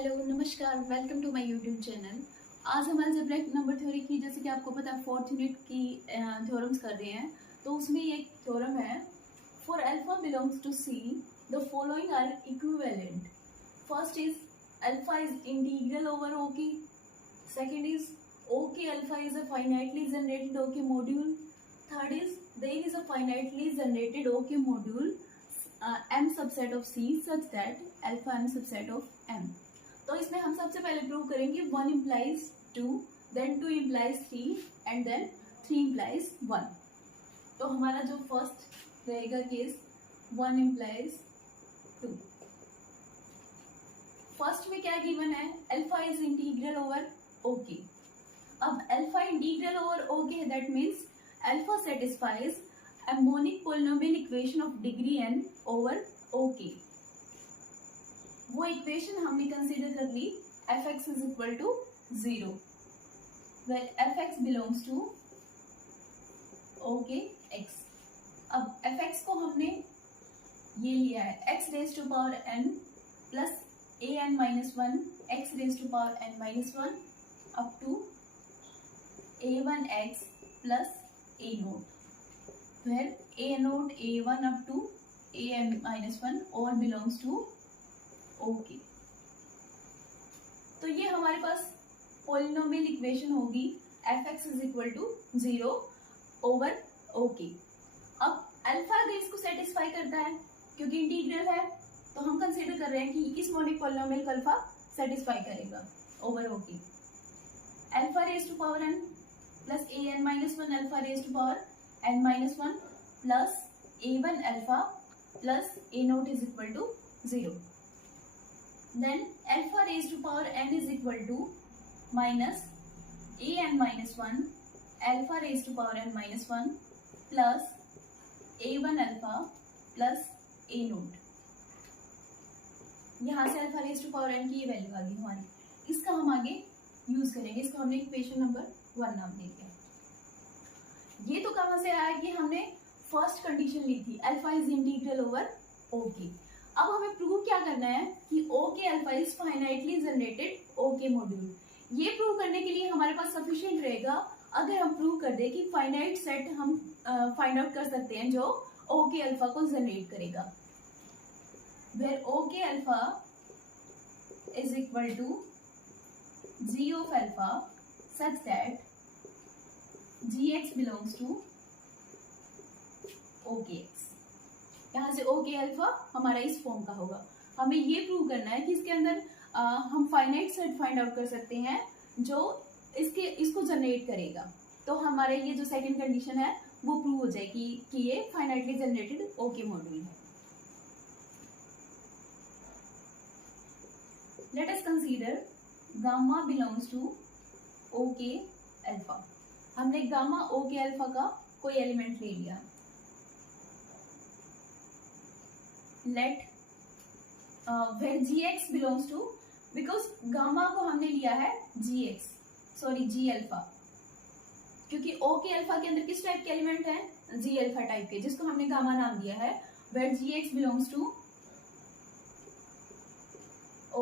Hello नमस्कार, welcome to my YouTube channel. आज हम अलजेब्रिक नंबर थ्योरी की, जैसे कि आपको पता है, फोर्थ यूनिट की थ्योरम्स कर रहे हैं। तो उसमें एक थ्योरम है, for alpha belongs to C the following are equivalent. First is alpha is integral over OK. Second is OK alpha is a finitely generated okay module. Third is there is a finitely generated okay module m subset of c such that alpha m subset of m। तो इसमें हम सबसे पहले prove करेंगे 1 implies 2, then 2 implies 3 and then 3 implies 1। तो हमारा जो first रहेगा केस 1 implies 2। फर्स्ट में क्या गिवन है, alpha is integral over O K. अब अल्फा इंटीग्रल ओवर ओके है, that means alpha satisfies a monic polynomial equation of degree n over OK। वो इक्वेशन हमने कंसीडर कर ली fx is equal to 0 where fx belongs to OK x। अब fx को हमने ये लिया है x raised to power n plus an minus 1 x raised to power n minus 1 up to a1x plus a naught, where a naught a1 up to an minus 1 all belongs to OK। तो ये हमारे पास polynomial equation होगी fx is equal to 0 over OK। अब alpha अगर इसको satisfy करता है, क्योंकि इंटीग्रल है, तो हम कंसीडर कर रहे हैं कि इस मोनिक पोलिनोमियल को अल्फा सेटिस्फाई करेगा over OK। Alpha raise to power n plus an minus 1 alpha raise to power n minus 1 plus a1 alpha plus a naught is equal to 0। Then alpha raised to power n is equal to minus an minus 1 alpha raised to power n minus 1 plus a1 alpha plus a naught। यहाँ से alpha raised to power n की ये value आ गई हमारी, इसका हम आगे use करेंगे। इसको हमने इक्वेशन नंबर 1 नाम दे दिया। ये तो कहाँ से आया कि हमने फर्स्ट कंडीशन ली थी alpha is integral over O K. अब हमें प्रूव क्या करना है कि OK alpha is finitely generated okay module. ये प्रूव करने के लिए हमारे पास सफिशिएंट रहेगा अगर हम प्रूव कर दे कि फाइनाइट सेट हम फाइंड आउट कर सकते हैं जो ओके अल्फा को जनरेट करेगा, where OK alpha is equal to G of alpha such that gx belongs to okx। यहाँ से ओके अल्फा हमारा इस फॉर्म का होगा। हमें ये प्रूव करना है कि इसके अंदर हम फाइनाइट सेट फाइंड आउट कर सकते हैं जो इसको जनरेट करेगा। तो हमारे ये जो सेकंड कंडीशन है वो प्रूव हो जाएगी कि ये फाइनाइटली जनरेटेड ओके मॉड्यूल है। Let us consider gamma belongs to OK alpha. हमने गामा ओके अल्फा का कोई एलिमेंट ले लिया। Let where gx belongs to, because gamma को हमने लिया है जी अल्फा, क्योंकि ओके अल्फा के अंदर किस टाइप के एलिमेंट है, जी अल्फा टाइप के, जिसको हमने गामा नाम दिया है। Where gx belongs to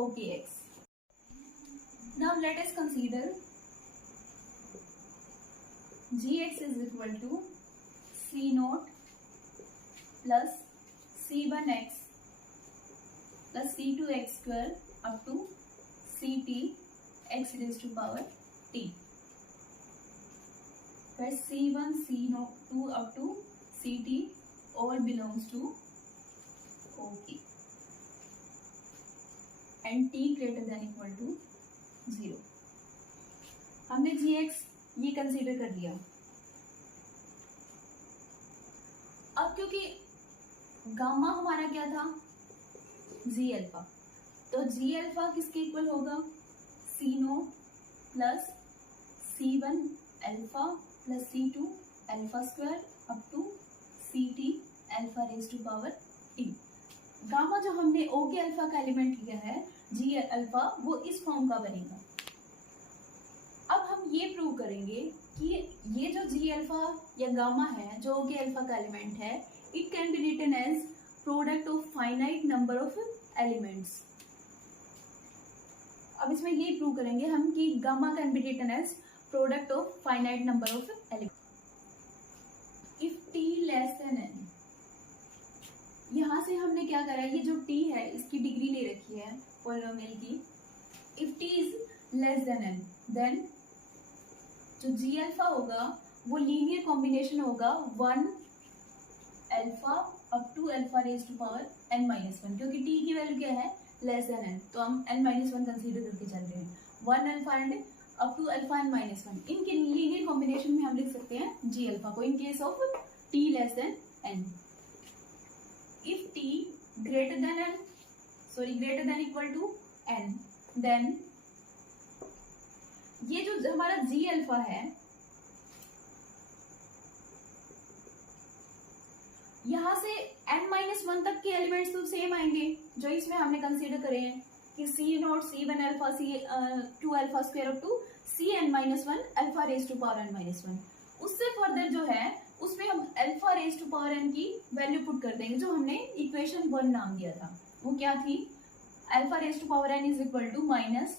OK x. Now let us consider gx is equal to c naught plus c1x plus c2x square up to ct x raised to power t, where c1 c2 up to ct all belongs to OK and t greater than equal to 0। हमने gx ये consider कर लिया। अब क्योंकि gamma हमारा क्या था, जी alpha, तो जी अल्फा किसके इक्वल होगा, c nought plus C1 alpha plus C2 alpha square up to CT alpha raise to power t. Gamma जो हमने ओके अल्फा का एलिमेंट लिया है जी अल्फा, वो इस फॉर्म का बनेगा। अब हम ये प्रूव करेंगे कि ये जो जी अल्फा या गामा है जो ओके अल्फा का एलिमेंट है, it can be written as product of finite number of elements. अब इसमें ये प्रूव करेंगे हम कि gamma can be written as product of finite number of element if t less than n। यहाँ से हमने क्या करा है, ये जो t है इसकी डिग्री ले रखी है पॉलिनोमियल की। If t is less than n then जो g अल्फा होगा वो लीनियर कॉम्बिनेशन होगा 1 alpha up to alpha raise to power n minus 1, क्योंकि t की वैल्यू क्या है लेस देन n, तो हम n माइनस 1 कंसीडर करके चल रहे हैं। 1 alpha and up to alpha n minus 1, इनके लीनियर कॉम्बिनेशन में हम लिख सकते हैं g अल्फा को in case of t less than n। If t greater than equal to n then ये जो हमारा g अल्फा है यहाँ से n माइनस 1 तक के एलिमेंट्स तो सेम आएंगे जो इसमें हमने कंसीडर करे हैं कि c naught c1 alpha c2 alpha square up to cn minus 1 alpha raise to power n minus 1। उससे फर्दर जो है उसमें हम alpha raise to power n की वैल्यू पुट कर देंगे जो हमने इक्वेशन 1 नाम दिया था। वो क्या थी, alpha raise to power n is equal to minus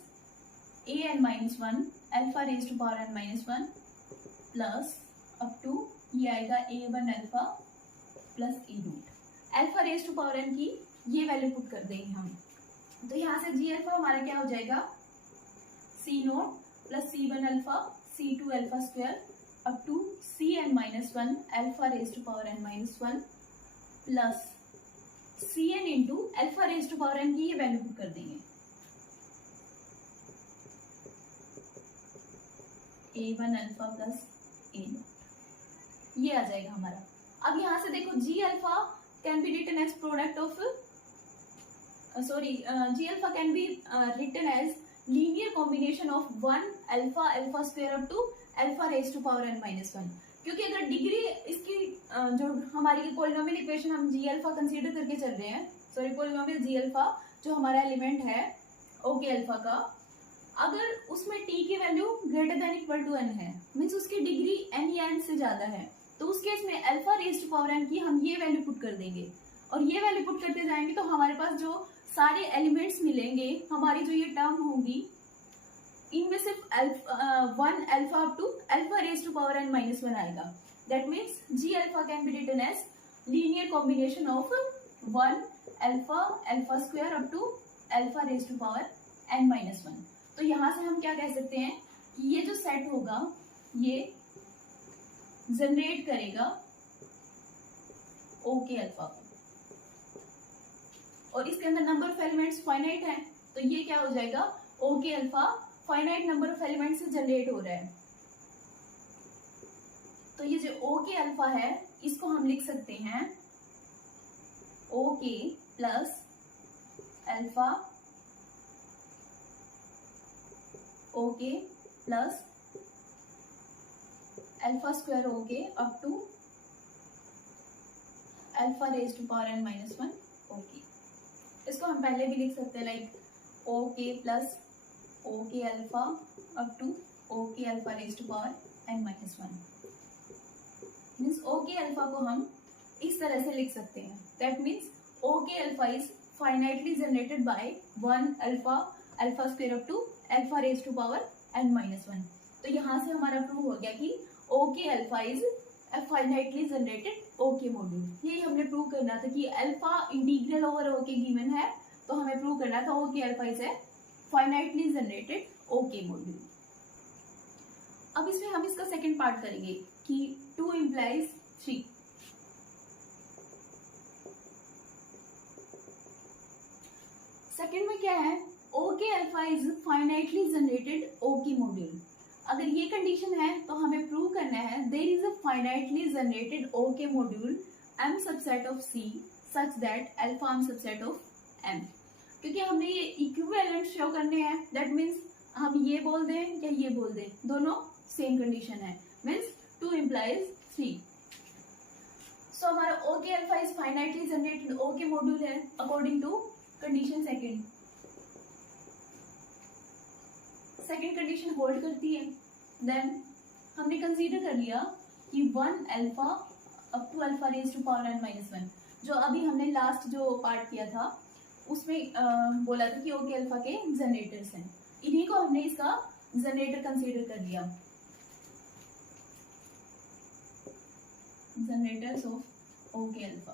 an minus 1 alpha raise to power n minus 1 plus up to ये आएगा a1 alpha plus e root alpha raise to power n की ये वैल्यू पुट कर देंगे हम। तो यहाँ से g अल्फा हमारा क्या हो जाएगा c naught plus c1 alpha c2 alpha square up to cn minus 1 alpha raise to power n minus 1 plus cn into alpha raise to power n की ये वैल्यू पुट कर देंगे a1 alpha plus a naught, ये आ जाएगा हमारा। अब यहाँ से देखो g alpha can be written as product of g alpha can be written as linear combination of 1 alpha alpha square up to alpha raise to power n minus 1, क्योंकि अगर degree इसकी जो हमारी पॉलिनोमियल इक्वेशन हम g alpha consider करके चल रहे हैं, पॉलिनोमियल g अल्फा जो हमारा एलिमेंट है ओके अल्फा का, अगर उसमें t की value greater than equal to n है मीन्स उसकी डिग्री n या n से ज्यादा है, तो उस केस में alpha raise to power n की हम ये वैल्यू पुट कर देंगे और ये वैल्यू पुट करते जाएंगे तो हमारे पास जो सारे एलिमेंट्स मिलेंगे, हमारी जो ये टर्म होंगी इनमें सिर्फ 1 alpha up to alpha raise to power n minus 1 आएगा। That means g alpha can be written as linear combination of 1 alpha alpha square up to alpha raise to power n minus 1। तो यहाँ से हम क्या कह सकते हैं कि ये जो सेट होगा ये जनरेट करेगा ओके अल्फा को, और इसके अंदर नंबर ऑफ एलिमेंट्स फाइनाइट है, तो ये क्या हो जाएगा okay alpha finite number of elements से जनरेट हो रहा है। तो ये जो ओके अल्फा है इसको हम लिख सकते हैं OK plus alpha OK plus alpha square OK up to alpha raise to power n minus 1 OK. इसको हम पहले भी लिख सकते हैं like OK plus OK alpha up to OK alpha raise to power n minus 1। Means OK alpha को हम इस तरह से लिख सकते हैं, that means OK alpha is finitely generated by 1 alpha alpha square up to alpha raise to power n minus 1। तो यहाँ से हमारा प्रूव हो गया कि OK alpha is finitely generated okay module. यही हमने प्रूव करना था कि alpha integral over OK given है, तो हमें प्रूव करना था OK alpha is finitely generated okay module. अब इसमें हम इसका सेकंड पार्ट करेंगे कि 2 implies 3। सेकंड में क्या है, OK alpha is finitely generated okay module. अगर ये कंडीशन है तो हमें प्रूव करना है there is a finitely generated okay module m subset of c such that alpha m subset of m। क्योंकि हमने ये इक्विवेलेंट शो करने हैं, दैट मीन्स हम ये बोल दें या ये बोल दें दोनों सेम कंडीशन है, मीन्स 2 implies 3। सो हमारा O K alpha is finitely generated okay module है according to condition second. Second condition hold करती है, देन हमने कंसीडर कर लिया कि 1 alpha up to alpha raise to power n minus 1, जो अभी हमने लास्ट जो पार्ट किया था उसमें बोला था कि ओके अल्फा के जनरेटर्स हैं। इन्हीं को हमने इसका जनरेटर कंसीडर कर लिया, जनरेटर्स ऑफ ओके अल्फा,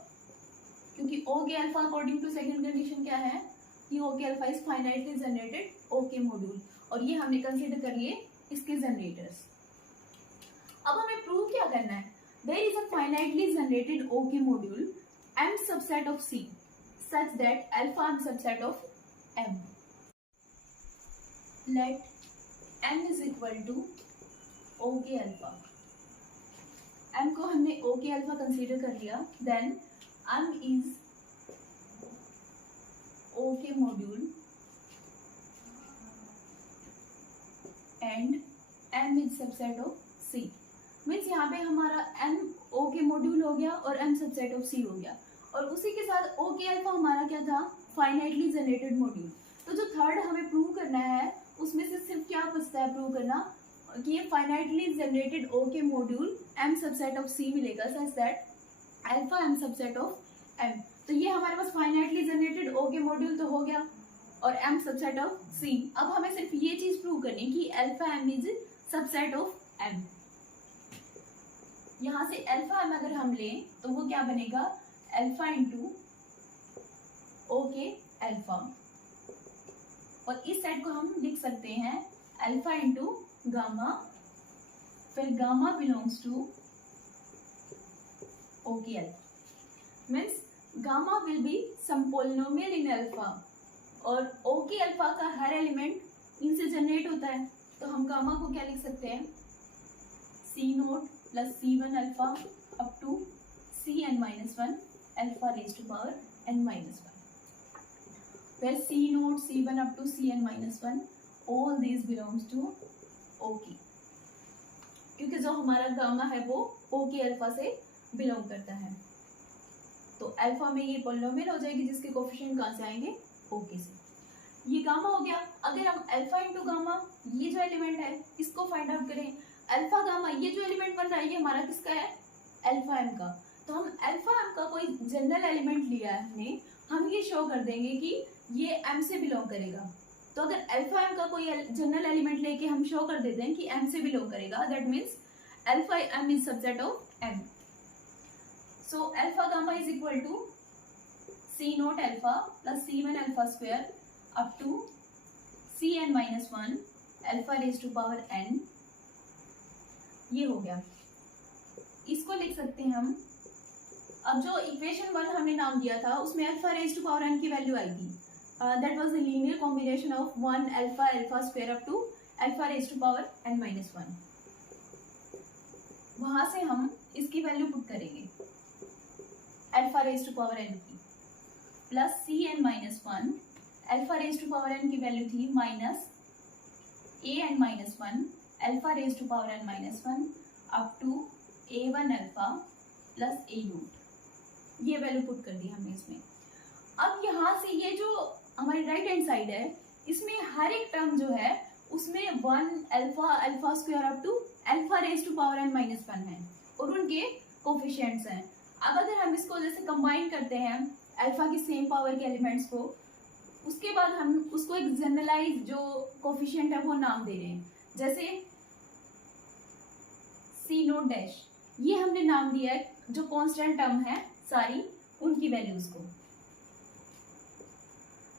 क्योंकि OK alpha according to second condition क्या है कि OK alpha is finitely generated okay module, और ये हमने कंसीडर कर लिए इसके जनरेटर्स। अब हमें प्रूव क्या करना है, there is a finitely generated okay module M subset of C such that alpha M subset of M, let M is equal to OK alpha, M को हमने OK alpha कंसीडर कर लिया, then M is OK module and M is subset of C, means यहाँ पे हमारा M OK module हो गया और M सबसेट ऑफ C हो गया, और उसी के साथ OK अल्फा हमारा क्या था, फाइनाइटली जनरेटेड मॉड्यूल। तो जो थर्ड हमें प्रूव करना है उसमें से सिर्फ क्या बचता है प्रूव करना कि ये finitely generated OK module M subset of C मिलेगा सच that alpha M subset of M। तो ये हमारे पास फाइनाइटली जनरेटेड OK मॉड्यूल तो हो गया और M सबसेट ऑफ C। अब हमें सिर्फ ये चीज प्रूव करनी कि alpha M is subset of M। यहाँ से अल्फा M अगर हम लें तो वो क्या बनेगा, अल्फा इंटू ओके अल्फा, और इस साइड को हम लिख सकते हैं अल्फा इंटू गामा, फिर gamma belongs to OK alpha, means gamma will be some polynomial in alpha, और ओके अल्फा का हर एलिमेंट इनसे जनरेट होता है, तो हम गामा को क्या लिख सकते हैं, c nought plus C1 alpha up to Cn-1 alpha raise to power n-1, where C nought C1 up to Cn-1 all these belongs to OK, क्योंकि जो हमारा गामा है वो OK अल्फा से बिलोंग करता है। तो अल्फा में ये पॉलिनोमियल हो जाएगी जिसके कोफिशिएंट कहाँ से आएंगे, OK से। ये गामा हो गया। अगर हम अल्फा इंटू गामा ये जो एलिमेंट है इसको फाइंड आउट करें, अल्फा गामा ये जो एलिमेंट बन रहा है ये हमारा किसका है, अल्फा एम का। तो हम अल्फा एम का कोई जनरल एलिमेंट लिया है हमने, हम ये शो कर देंगे कि ये एम से बिलोंग करेगा। तो अगर अल्फा एम का कोई जनरल एलिमेंट लेके हम शो कर देते हैं कि एम से बिलोंग करेगा, that means alpha m is subset of m. So alpha gamma is equal to c naught alpha plus C1 alpha square up to Cn-1 alpha raise to power n। ये हो गया, इसको लिख सकते हैं हम। अब जो इक्वेशन 1 हमने नाम दिया था उसमें alpha raise to power n की वैल्यू आई थी, that was the linear combination of 1 alpha alpha square up to alpha raise to power n-1। वहां से हम इसकी वैल्यू पुट करेंगे alpha raise to power n की, plus Cn-1 alpha raise to power n की value थी minus An-1 alpha raise to power n-1 up to A1 alpha plus A naught. ये value put कर दी हमने इसमें। अब यहाँ से ये जो हमारी राइट हैंड साइड है इसमें हर एक टर्म जो है उसमें 1 alpha alpha square up to alpha raise to power n-1 है और उनके कोफिशिएंट्स हैं। अब अगर हम इसको जैसे कंबाइन करते हैं अल्फा की सेम पावर के एलिमेंट्स को, उसके बाद हम उसको एक जनरलाइज जो कोफिशिएंट है वो नाम दे रहे हैं, जैसे सी नोट डैश, ये हमने नाम दिया है जो कांस्टेंट टर्म है सारी उनकी वैल्यूज को,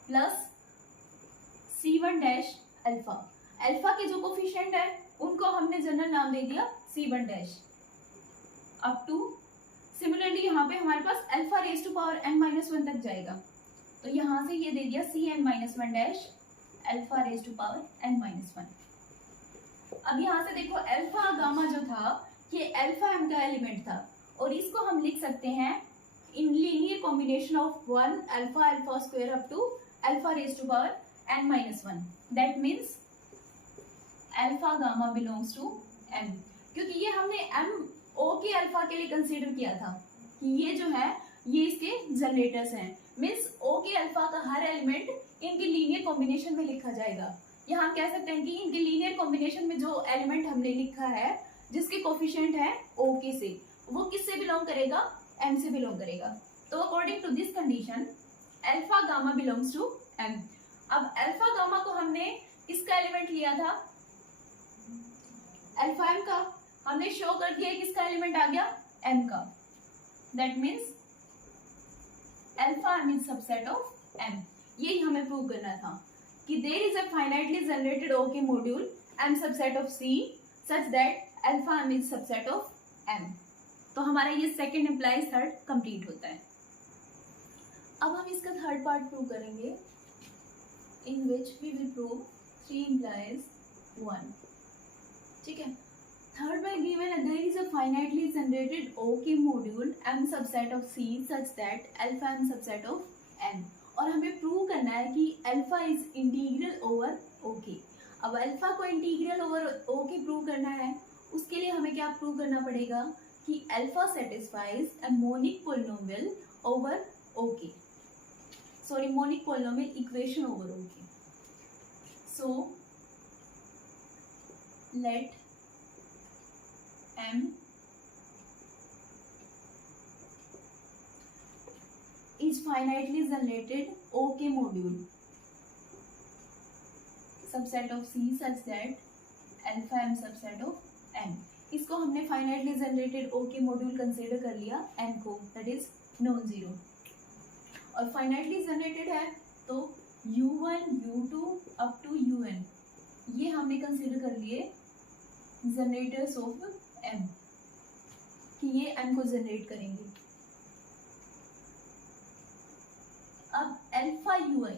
plus C1 dash alpha, alpha के जो कोफिशिएंट है उनको हमने जनरल नाम दे दिया C1 dash up to, similarly यहाँ पे हमारे पास alpha raise to power n-1 तक जाएगा, तो यहाँ से ये दे दिया Cn-1 dash alpha raise to power n-1। अब यहाँ से देखो अल्फा गामा जो था ये अल्फा एम का एलिमेंट था और इसको हम लिख सकते हैं in linear combination of 1 alpha alpha square up to alpha raise to power n-1, that means alpha gamma belongs to m, क्योंकि ये हमने m ओके अल्फा के लिए कंसीडर किया था कि ये जो है ये इसके जनरेटर्स हैं, मीन्स ओके अल्फा का हर एलिमेंट इनके लीनियर कॉम्बिनेशन में लिखा जाएगा। यहाँ हम कह सकते हैं कि इनके लीनियर कॉम्बिनेशन में जो एलिमेंट हमने लिखा है जिसके कोफिशिएंट है ओके से, वो किससे बिलोंग करेगा, m से बिलोंग करेगा। तो according to this condition alpha gamma belongs to m। अब अल्फा गामा को हमने इसका लिया था अल्फा एम का, हमने शो कर दिया किसका एलिमेंट आ गया, एम का। That means alpha m is subset of m. यही हमें प्रूव करना था कि there is a finitely generated okay module M subset of C such that alpha m is subset of m. तो हमारा ये सेकंड इम्प्लाइज थर्ड कंप्लीट होता है। अब हम इसका थर्ड पार्ट प्रूव करेंगे, in which we will prove 3 implies 1। ठीक है। Third by given there is a finitely generated okay module M subset of C such that alpha M subset of M. और हमें प्रूव करना है कि alpha is integral over O K. अब alpha को integral over O K prove करना है, उसके लिए हमें क्या प्रूव करना पड़ेगा कि alpha satisfies a monic polynomial over OK, sorry monic polynomial equation over okay. So let m is finitely generated OK module subset of C such that alpha m subset of m। इसको हमने finitely generated okay module consider कर लिया m को, that is non zero. और finitely generated है तो u1 u2 up to un ये हमने कंसीडर कर लिए जनरेटर्स ऑफ m कि ये m को जनरेट करेंगे। अब अल्फा ui,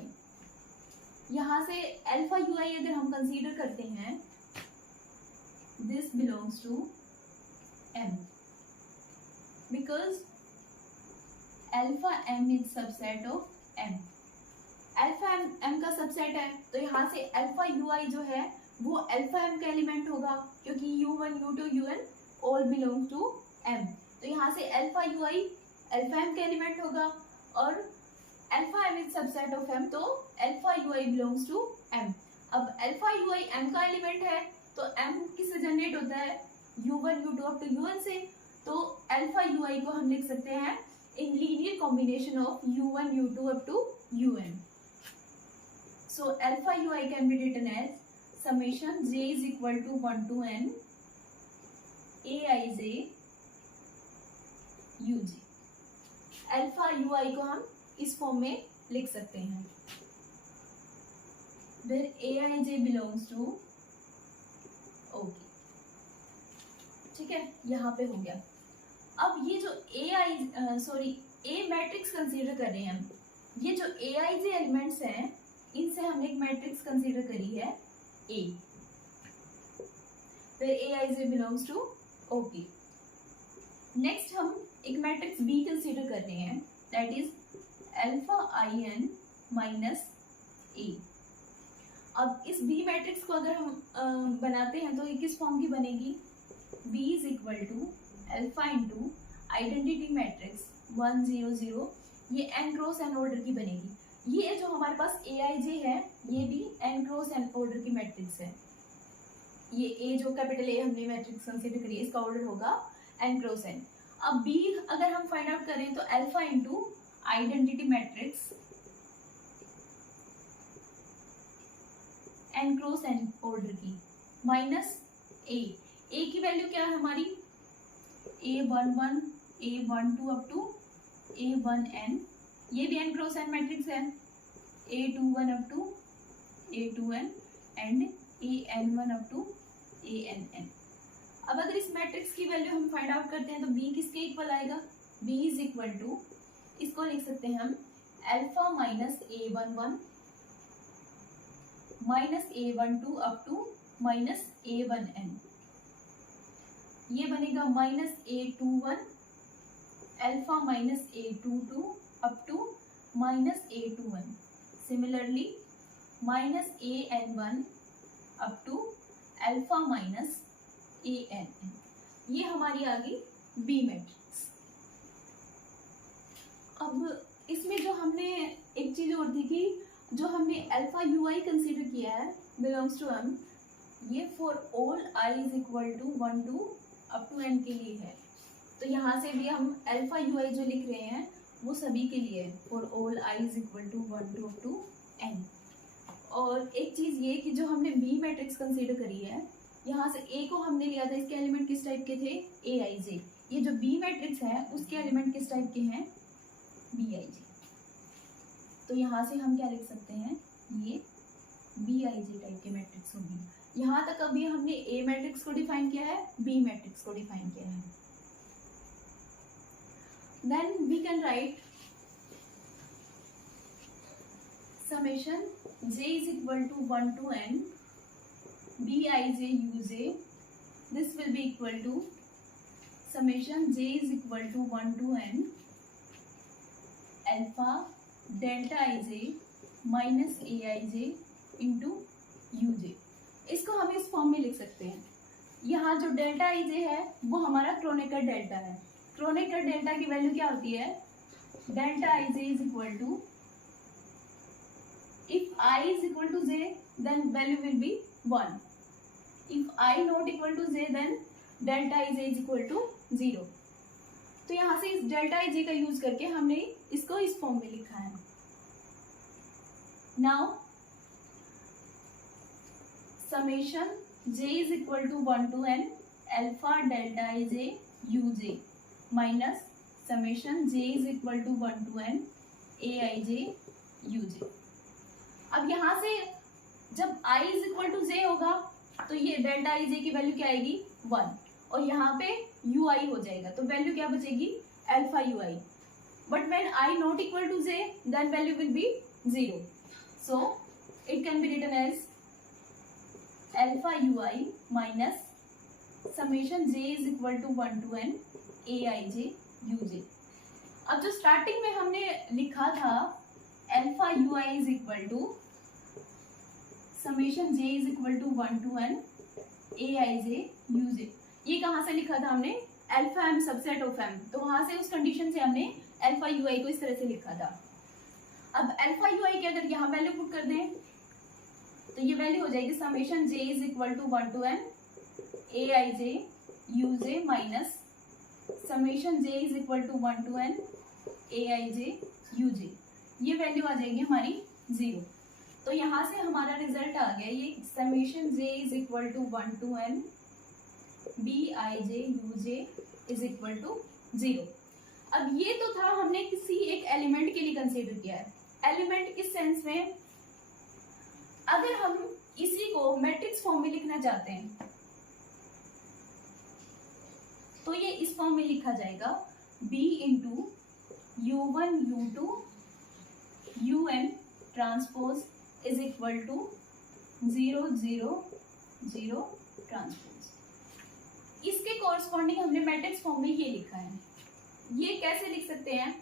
यहाँ से अल्फा ui अगर हम कंसीडर करते हैं, this belongs to m because alpha m is subset of m। Alpha m का सबसेट है तो यहाँ से अल्फा ui जो है वो अल्फा m का एलिमेंट होगा, क्योंकि u1 u2 un all belong to m। तो यहाँ से अल्फा ui अल्फा m का एलिमेंट होगा और alpha m is subset of m, तो alpha ui belongs to m। अब अल्फा ui m का एलिमेंट है तो m किससे जनरेट होता है, u1 u2 up to un से। तो अल्फा ui को हम लिख सकते हैं in linear combination of u1 u2 up to un। So alpha ui can be written as summation j is equal to 1 to n aij uj। Alpha ui को हम इस फॉर्म में लिख सकते हैं, where aij belongs to okay. ठीक है, यहाँ पे हो गया। अब ये जो ए मैट्रिक्स कंसीडर कर रहे हैं हम, ये जो ए आई जे एलिमेंट्स हैं इनसे हमने एक मैट्रिक्स कंसीडर करी है ए, फिर A I J belongs to okay. Next हम एक मैट्रिक्स बी कंसीडर कर रहे हैं, that is alpha I N minus A. अब इस बी मैट्रिक्स को अगर हम बनाते हैं तो ये किस फॉर्म की बनेगी, B is equal to alpha into identity matrix 1 0 0, ये n क्रॉस n ऑर्डर की बनेगी। ये जो हमारे पास aij है ये भी n क्रॉस n ऑर्डर की मैट्रिक्स है। ये a जो कैपिटल A हमने मैट्रिक्स कंसीडर करी है इसका ऑर्डर होगा n क्रॉस n। अब B अगर हम फाइंड आउट करें तो alpha into identity matrix n cross n order की माइनस a की वैल्यू क्या है हमारी a11 a12 up to a1n, ये भी n क्रॉस n मैट्रिक्स है, a21 up to a2n and an1 up to ann। अब अगर इस मैट्रिक्स की वैल्यू हम फाइंड आउट करते हैं तो b किसके इक्वल आएगा, b इज इक्वल टू, इसको लिख सकते हैं हम alpha minus a11 minus a12 up to minus a1n, ये बनेगा minus a21 alpha minus a22 up to minus a21, similarly minus an1 up to alpha minus ann। ये हमारी आ गई बी मैट्रिक्स। अब इसमें जो हमने एक चीज और देखी, जो हमने अल्फा ui कंसीडर किया है बिलोंग्स टू m, ये for all i is equal to 1 to up to n के लिए है। तो यहाँ से भी हम अल्फा ui जो लिख रहे हैं वो सभी के लिए है, for all i is equal to 1 to up to n। और एक चीज़ ये कि जो हमने बी मैट्रिक्स कंसीडर करी है, यहाँ से ए को हमने लिया था, इसके एलिमेंट किस टाइप के थे, ए आई जे। ये जो बी मैट्रिक्स है उसके एलिमेंट किस टाइप के हैं, बी आई जे। तो यहाँ से हम क्या लिख सकते हैं, ये बी आई जे टाइप के मैट्रिक्स होगी। यहाँ तक अभी हमने ए मैट्रिक्स को डिफाइन किया है, बी मैट्रिक्स को डिफाइन किया है। Then we can write summation j is equal to 1 to n bij uj. This will be equal to summation j is equal to 1 to n alpha delta ij minus aij into uj. इसको हम इस form में लिख सकते हैं। यहाँ जो delta i जे है वो हमारा क्रोनेकर डेल्टा है। क्रोनेकर डेल्टा की वैल्यू क्या होती है, delta i j is equal to, if I is equal to j then value will be 1. If I not equal to j then delta ij is equal to 0. तो यहाँ से इस डेल्टा ij का यूज करके हमने इसको इस form में लिखा है। Now summation j is equal to 1 to n alpha delta ij uj minus summation j is equal to 1 to n aij uj. अब यहाँ से जब i इज इक्वल टू जे होगा तो ये डेल्टा आई जे की वैल्यू क्या आएगी, 1, और यहाँ पे ui हो जाएगा, तो वैल्यू क्या बचेगी, alpha ui. But when i not equal to j then value will be 0. So it can be written as alpha ui minus summation j is equal to 1 to n aij uj. अब जो starting में हमने लिखा था alpha ui is equal to summation j is equal to 1 to n aij uj, ये कहाँ से लिखा था हमने, alpha m subset of m, तो वहां से उस कंडीशन से हमने अल्फा ui को इस तरह से लिखा था। अब अल्फा ui की अगर यहाँ वैल्यू पुट कर दें तो ये वैल्यू हो जाएगी summation j is equal to 1 to n aij uj minus summation j is equal to 1 to n aij uj, ये वैल्यू आ जाएगी हमारी 0। तो यहाँ से हमारा रिजल्ट आ गया, ये summation j is equal to 1 to n bij uj is equal to 0। अब ये तो था हमने किसी एक एलिमेंट के लिए कंसीडर किया है। एलिमेंट किस सेंस में, अगर हम इसी को मैट्रिक्स फॉर्म में लिखना चाहते हैं तो ये इस फॉर्म में लिखा जाएगा b into u1 u2 un transpose is equal to 0 0 0 transpose. इसके कॉरस्पॉन्डिंग हमने मैट्रिक्स फॉर्म में ये लिखा है। ये कैसे लिख सकते हैं,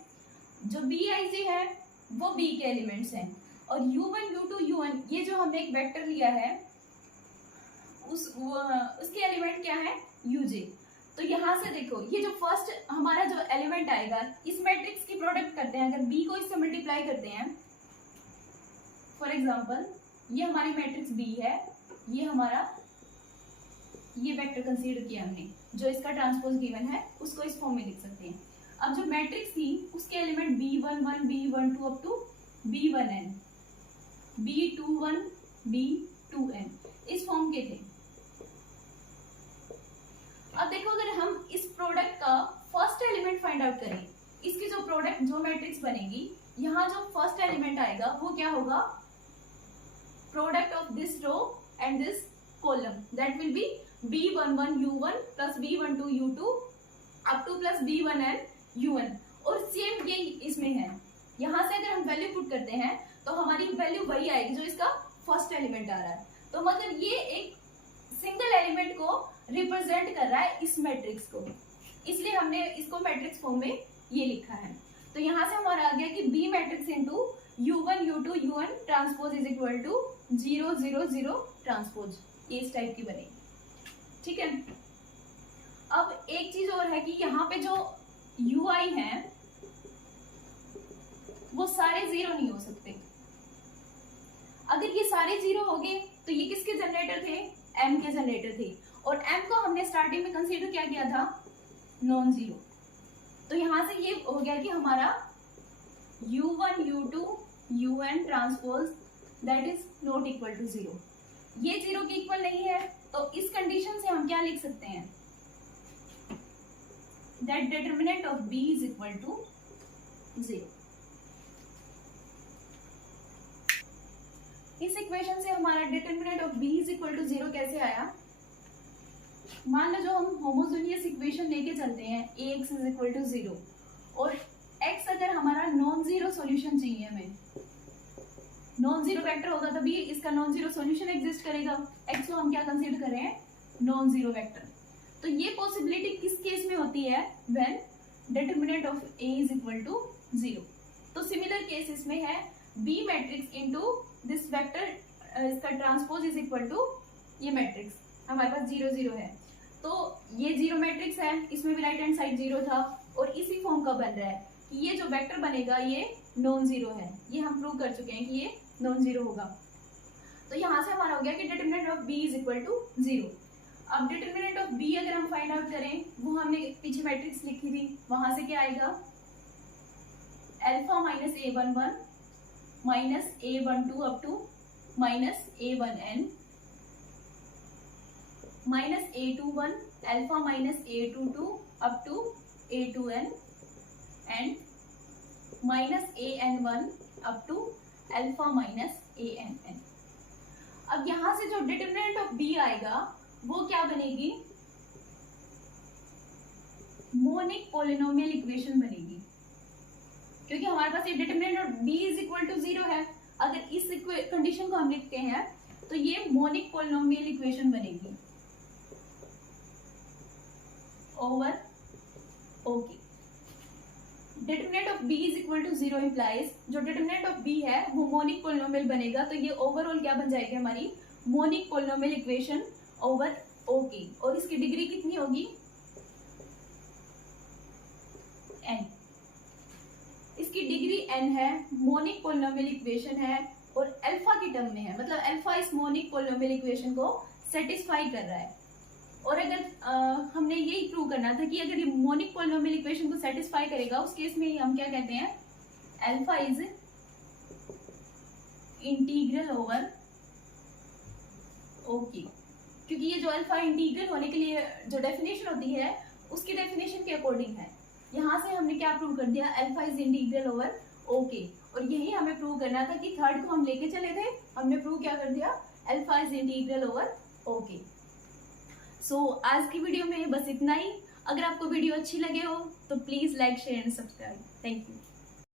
जो बी आई जे है वो बी के एलिमेंट्स हैं और u1 u2 un ये जो हमने एक वेक्टर लिया है उसके एलिमेंट क्या है, uj। तो यहाँ से देखो ये जो फर्स्ट हमारा जो एलिमेंट आएगा इस मैट्रिक्स की प्रोडक्ट करते हैं, अगर b को इससे मल्टीप्लाई करते हैं, फॉर एग्जांपल ये हमारी मैट्रिक्स b है, ये हमारा ये वेक्टर कंसीडर किया हमने, जो इसका ट्रांसपोज गिवन है उसको इस फॉर्म में लिख सकते हैं। अब जो मैट्रिक्स थी उसके element b11 b12 up to b1n b21 b2n इस फॉर्म के थे। अब देखो अगर हम इस प्रोडक्ट का फर्स्ट एलिमेंट फाइंड आउट करें, इसकी जो प्रोडक्ट जो मैट्रिक्स बनेगी, यहाँ जो फर्स्ट एलिमेंट आएगा वो क्या होगा, product of this row and this column, that will be b11 u1 plus b12 u2 up to plus b1n un, और सेम ये इसमें है। यहाँ से अगर हम वैल्यू पुट करते हैं तो हमारी वैल्यू वही आएगी जो इसका फर्स्ट एलिमेंट आ रहा है। तो मतलब ये एक सिंगल एलिमेंट को रिप्रेजेंट कर रहा है इस मैट्रिक्स को, इसलिए हमने इसको मैट्रिक्स फॉर्म में ये लिखा है। तो यहाँ से हमारा आ गया कि b matrix into u1 u2 un transpose is equal to 0 0 0 transpose, ये इस टाइप की बनेगी। ठीक है, अब एक चीज और है कि यहाँ पे जो ui है वो सारे 0 नहीं हो सकते। अगर ये सारे 0 हो गए तो ये किसके जनरेटर थे, m के जनरेटर थे, और m को हमने स्टार्टिंग में कंसीडर क्या किया था, नॉन जीरो। तो यहाँ से ये हो गया कि हमारा u1 u2 un transpose that is not equal to 0। ये 0 के इक्वल नहीं है, तो इस कंडीशन से हम क्या लिख सकते हैं, दैट determinant of b is equal to 0। इस इक्वेशन से हमारा determinant of b is equal to 0 कैसे आया, मान लो जो हम होमोजेनियस इक्वेशन लेके चलते हैं ax इज इक्वल टू 0 और x अगर हमारा नॉन जीरो सॉल्यूशन चाहिए, हमें नॉन जीरो वेक्टर होगा तभी इसका नॉन जीरो सॉल्यूशन एग्जिस्ट करेगा। x को हम क्या कंसीडर कर रहे हैं, नॉन जीरो वेक्टर। तो ये पॉसिबिलिटी किस केस में होती है, when determinant of a is equal to 0। तो सिमिलर केस इसमें है b matrix into this vector, इसका ट्रांसपोज इज इक्वल टू ये मैट्रिक्स, हमारे पास 0 0 है, तो ये 0 मैट्रिक्स है, इसमें भी राइट हैंड साइड 0 था और इसी फॉर्म का बन रहा है कि ये जो वेक्टर बनेगा ये नॉन जीरो है। ये हम प्रूव कर चुके हैं कि ये नॉन जीरो होगा। तो यहाँ से हमारा हो गया कि determinant of b is equal to 0। अब डिटर्मिनेंट ऑफ b अगर हम फाइंड आउट करें, वो हमने पीछे मैट्रिक्स लिखी थी, वहां से क्या आएगा, alpha minus a11 minus a12 up to minus a1n minus a21 alpha minus a22 up to a2n and minus an1 up to alpha minus ann। अब यहां से जो डिटर्मिनेंट ऑफ b आएगा वो क्या बनेगी, मोनिक पॉलिनोमियल इक्वेशन बनेगी, क्योंकि हमारे पास ये determinant of b is equal to 0 है। अगर इस कंडीशन को हम लिखते हैं तो ये मोनिक पॉलिनोमियल इक्वेशन बनेगी over okay. Determinant of b is equal to 0 implies जो डिटर्मिनेंट ऑफ b है वो मोनिक पॉलिनोमियल बनेगा, तो ये ओवरऑल क्या बन जाएगी हमारी, monic polynomial equation over okay. और इसकी डिग्री कितनी होगी, n, इसकी डिग्री n है, मोनिक पॉलिनोमियल इक्वेशन है और अल्फा की टर्म में है, मतलब अल्फा इस मोनिक पॉलिनोमियल इक्वेशन को सेटिस्फाई कर रहा है। और अगर हमने यही प्रूव करना था कि अगर ये मोनिक पॉलिनोमियल इक्वेशन को सेटिस्फाई करेगा, उस केस में हम क्या कहते हैं, alpha is integral over okay. क्योंकि ये जो अल्फा इंटीग्रल होने के लिए जो डेफिनेशन होती है उसकी डेफिनेशन के अकॉर्डिंग है। यहाँ से हमने क्या प्रूव कर दिया, alpha is integral over okay. और यही हमें प्रूव करना था कि थर्ड को हम लेके चले थे, हमने प्रूव क्या कर दिया, alpha is integral over okay. So आज की वीडियो में बस इतना ही। अगर आपको वीडियो अच्छी लगे हो तो please like share and subscribe. Thank you.